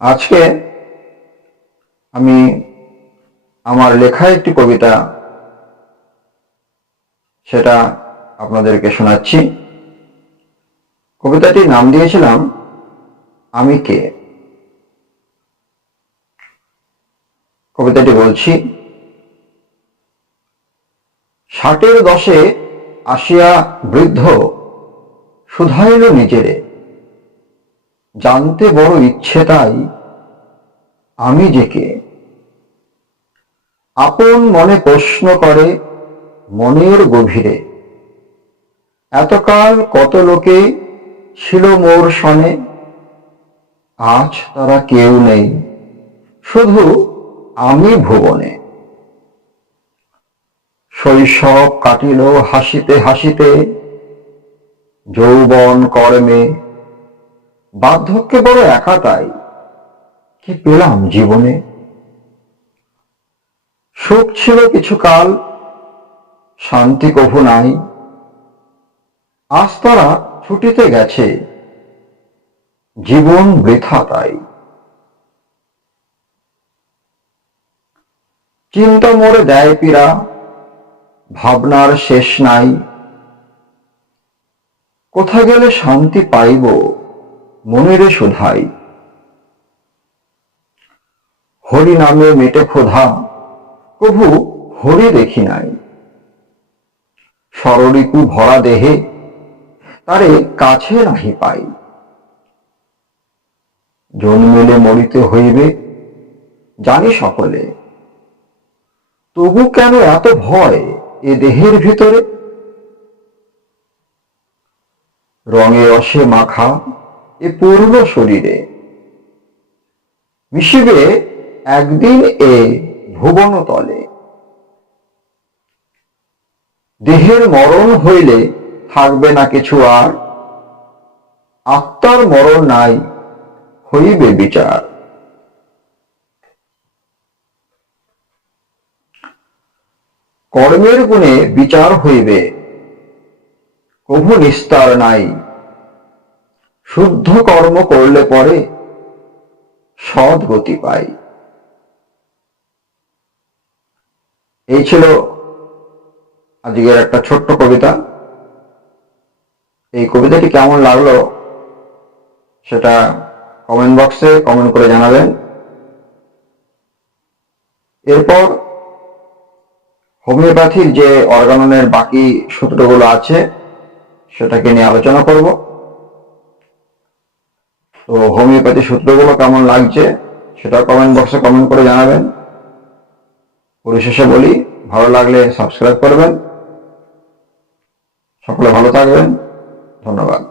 আজকে আমি আমার লেখা একটি কবিতা সেটা আপনাদেরকে শোনাচ্ছি। কবিতাটির নাম দিয়েছিলাম আমি কে। কবিতাটি বলছি, 60-এর দশে আসিয়া বৃদ্ধ শুধাইল নিজেরে, জানতে বড় ইচ্ছে তাই আমি যে কে। আপন মনে প্রশ্ন করে মনের গভীরে, এতকাল কত লোকে ছিল মোর সনে, আজ তারা কেউ নেই, শুধু আমি ভুবনে। শৈশব কাটিল হাসিতে হাসিতে, যৌবন কর্মে, বার্ধক্যে বড় একা তাই কি পেলাম জীবনে। সুখ ছিল কিছুকাল, শান্তি কভু নাই, আজ তারা ছুটিতে গেছে, জীবন বৃথা তাই। চিন্তা মোরে দেয় পীড়া, ভাবনার শেষ নাই, কোথা গেলে শান্তি পাইব মনেরে শুধাই। হরি নামে মেটে ক্ষুধা, কভু হরি দেখি নাই, ষড়রিপু ভরা দেহে তারে কাছে নাহি পাই। জন্মিলে মরিতে হইবে জানি সকলে, তবু কেন এত ভয় এ দেহের ভিতরে। রঙে রসে মাখা এ পূর্ণ শরীরে, মিশিবে একদিন এ ভুবন তলে। দেহের মরণ হইলে থাকবে না কিছু আর, আত্মার মরণ নাই হইবে বিচার। কর্মের গুণে বিচার হইবে কভু নিস্তার নাই, শুদ্ধ কর্ম করলে পরে সৎ গতি পাই। এই ছিল আজকের একটা ছোট্ট কবিতা। এই কবিতাটি কেমন লাগলো সেটা কমেন্ট বক্সে কমেন্ট করে জানাবেন। এরপর হোমিওপ্যাথির যে অর্গাননের বাকি সূত্রগুলো আছে সেটাকে নিয়ে আলোচনা করব। তো হোমিওপ্যাথি সূত্রগুলো কেমন লাগছে সেটা কমেন্ট বক্সে কমেন্ট করে জানাবেন। পরিশেষে বলি, ভালো লাগলে সাবস্ক্রাইব করবেন। সকলে ভালো থাকবেন। ধন্যবাদ।